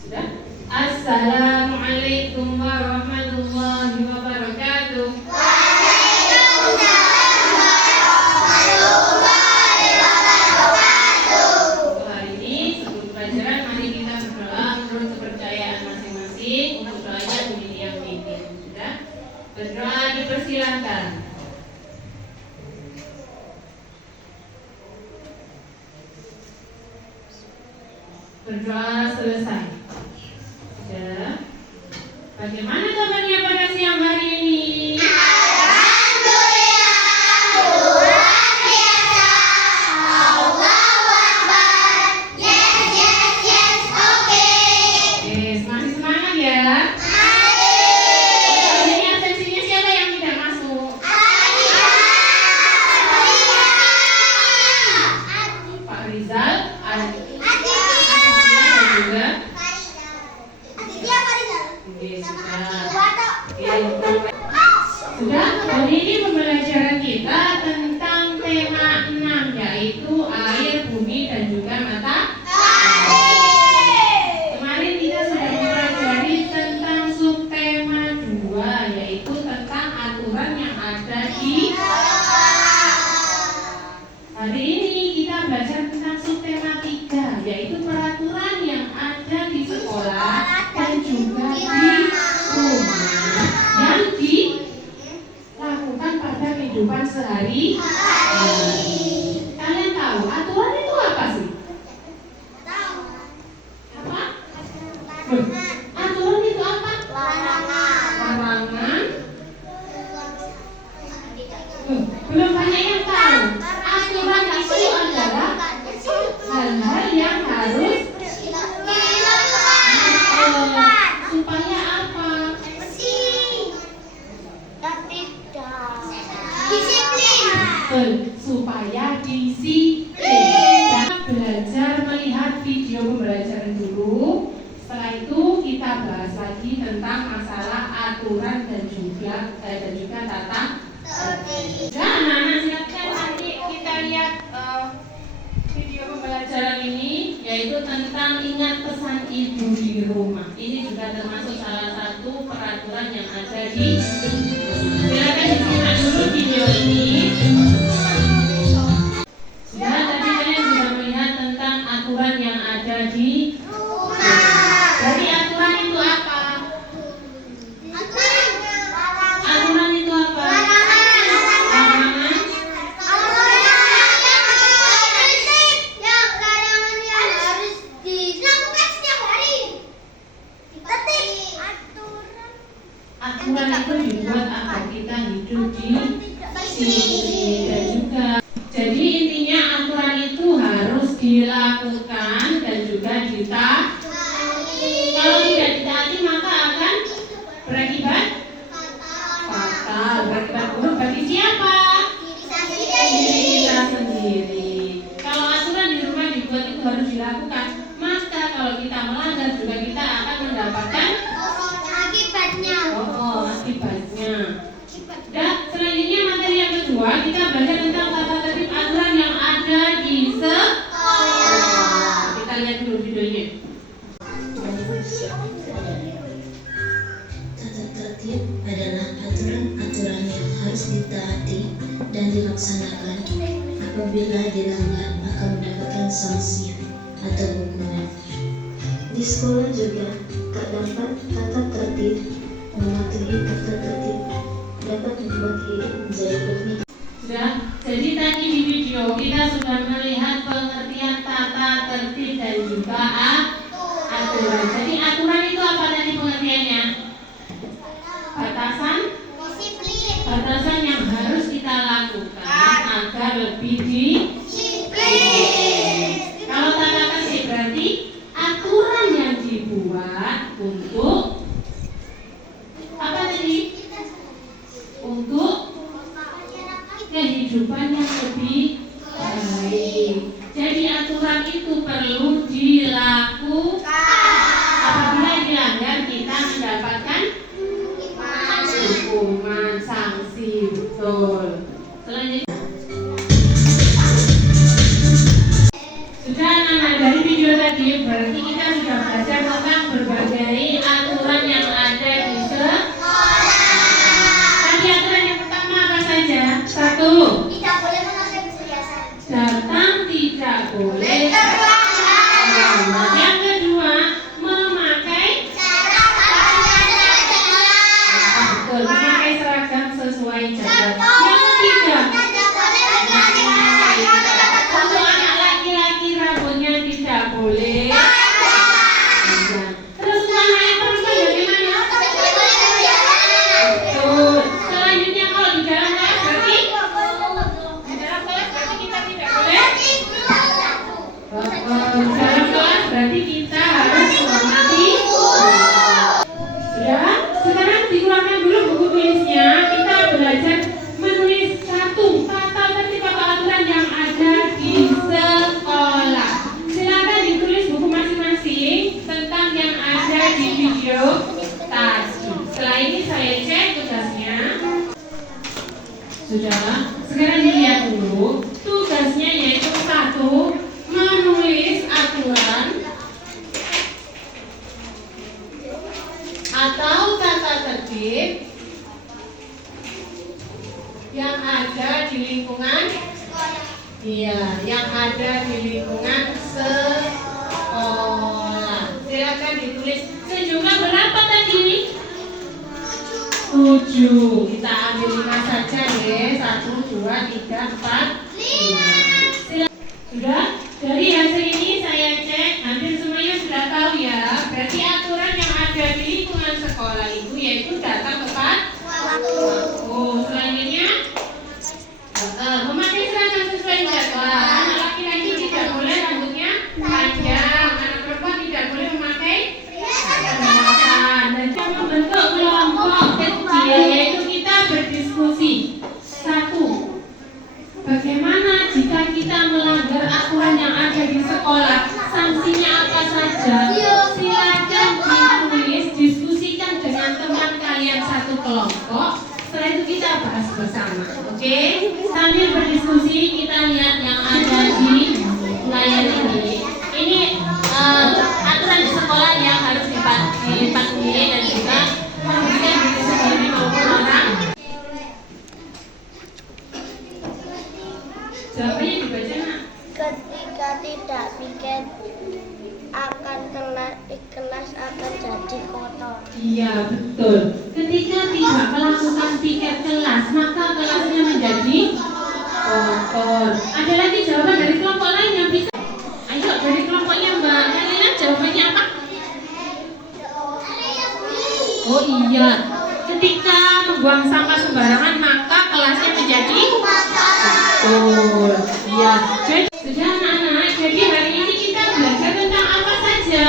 Sudah? Assalamualaikum warahmatullahi wabarakatuh. Untuk hari ini sebelum pelajaran, mari kita berdoa menurut kepercayaan masing-masing. Untuk doanya begini yang pimpin. Sudah? Berdoa dipersilakan. Berdoa selesai. Sudah. Bagaimana kabarnya pada siang hari ini? Alhamdulillah, luar biasa. Allahu Akbar. Yes, oke. Semakin semangat ya. Mari. Hari ini absensinya siapa yang tidak masuk? Pak Rizal, Sudah, hari ini pembelajaran kita tentang tema 6, yaitu air, bumi, dan juga matahari. Kemarin kita sudah mempelajari tentang subtema 2, yaitu tentang aturan yang ada di. Hari ini kita belajar tentang subtema 3, yaitu peraturan yang ada di sekolah dan juga di rumah yang dilakukan pada kehidupan sehari-hari. Kalian tahu aturan itu apa sih? Apa? Aturan itu apa? Larangan. Belum banyak yang tahu. Aturan itu adalah hal-hal yang harus supaya apa? Supaya disiplin. Kita belajar melihat video pembelajaran dulu. Setelah itu kita bahas lagi tentang masalah aturan dan juga tata tertib. Nah, anak-anak silakan nanti kita lihat video pembelajaran ini, yaitu tentang ingat pesan ibu di rumah. Ini juga termasuk salah satu peraturan yang ada di. Silakan disimak dulu video ini. Sudah, tadi kalian sudah melihat tentang aturan yang ada di rumah. Jadi aturan itu apa? Aturan itu apa? Larangan. Aturan itu dibuat agar kita hidup di sini dan juga. Jadi intinya aturan itu harus dilakukan dan juga ditaati. Kalau tidak ditaati maka akan berakibat fatal, berakibat buruk bagi siapa? Diri kita sendiri. Kalau aturan di rumah dibuat itu harus dilakukan, maka kalau kita melanggar juga kita akan mendapatkan akibatnya. Dan selanjutnya materi yang kedua, kita belajar tentang tata tertib aturan yang ada di sekolah. Kita lihat dulu videonya. Tata tertib adalah aturan-aturan yang harus ditaati dan dilaksanakan. Apabila dilanggar akan mendapatkan sanksi atau hukuman. Di sekolah juga terdapat tata tertib. Mematuhi tata tertib dapat membuat hidup menjadi lebih. Sudah, jadi tadi di video kita sudah melihat pengertian tata tertib dan juga aturan. Jadi aturan itu apa tadi pengertiannya? Batasan yang harus kita lakukan agar lebih disiplin. Kalau tata tertib berarti aturan yang dibuat untuk apa tadi? Untuk kehidupan yang lebih baik. Jadi aturan itu perlu dilakukan. Apabila dilanggar kita mendapatkan hukuman, sanksi, betul. Selanjutnya. Sudah anak-anak dari video tadi berarti kita sudah belajar tentang video tadi. Setelah ini saya cek tugasnya. Sudah, sekarang dilihat dulu tugasnya, yaitu 1, menulis aturan atau tata tertib yang ada di lingkungan, yang ada di lingkungan sekolah. Silakan ditulis. Sejumlah berapa tadi? 7. Kita ambil 5 saja deh. 1, 2, 3, 4, 5. Sudah? Dari hasil ini saya cek, hampir semuanya sudah tahu ya. Berarti aturan yang ada di lingkungan sekolah itu yaitu datang tepat waktu. Selanjutnya memakai seragam sesuai jadwal. Anak laki-laki tidak boleh rambutnya panjang, anak perempuan tidak boleh memakai kacamata. Dan cara membentuk kelompok kecil yaitu kita berdiskusi. 1. Bagaimana jika kita melanggar aturan yang ada di sekolah? Sanksinya apa saja? Silakan ditulis, diskusikan dengan teman kalian satu kelompok. Setelah itu kita bahas bersama, oke? Sambil berdiskusi kita lihat yang ada di layar ini. Ini aturan di sekolah yang harus dipatuhi dan juga merugikan diri sendiri maupun orang. Jawabannya dibaca nak. Ketika tidak piket kelas akan jadi kotor. Iya betul. Ketika tidak melakukan piket kelas, maka kelasnya menjadi kotor. Ada lagi jawaban dari kelompok lain yang bisa? Ayo dari kelompoknya Mbak Helena, jawabannya apa? Oh iya. Ketika membuang sampah sembarangan, maka kelasnya menjadi kotor. Iya. Jadi sudah anak-anak. Jadi hari ini kita belajar tentang apa saja?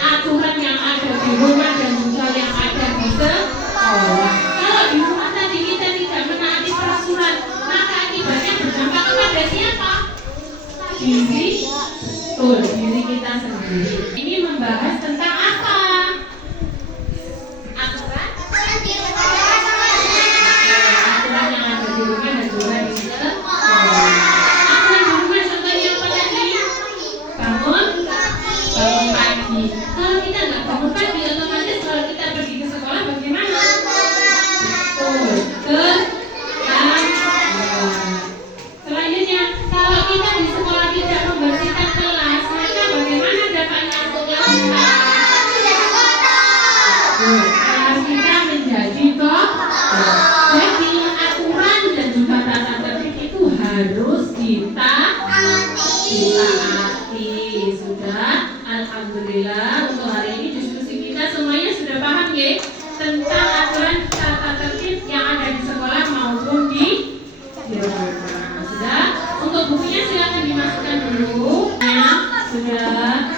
Aturan yang ada di rumah dan juga yang ada di sekolah. Kalau di rumah tadi kita tidak menaati peraturan, maka akibatnya berdampak kepada siapa? Diri kita sendiri. Ini membahas tentang apa? Aturan yang ada di rumah dan juga di sekolah. Aturan di rumah contohnya apa tadi? Bangun pagi. Kalau kita nggak bangun pagi, otomatis kalau kita pergi ke sekolah bagaimana? Betul. Selanjutnya, kalau kita di sekolah tidak membersihkan kelas, maka bagaimana dampaknya untuk kelas kita? Kelas kita menjadi kotor. Jadi aturan dan juga tata tertib itu harus ditaati. Sudah. Alhamdulillah untuk hari ini diskusi kita semuanya sudah paham ya tentang aturan tata tertib yang ada di sekolah maupun di rumah. Sudah? Untuk bukunya silakan dimasukkan dulu. Ya, sudah.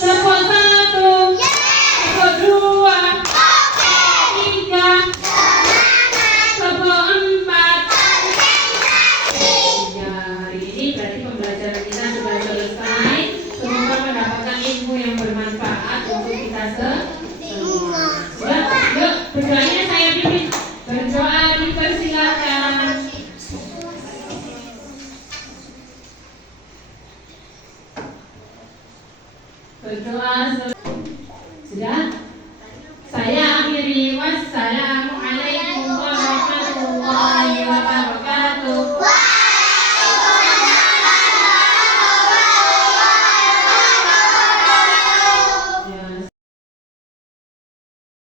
Tepuk 1, tepuk 2, 3, tepuk 4. Ya, hari ini berarti pembelajaran kita sudah selesai. Semoga mendapatkan ilmu yang bermanfaat untuk kita semua. Yuk, berdoanya saya pimpin. Berdoa dipersilakan. Berdoa sudah. Saya akhiri. Wassalam.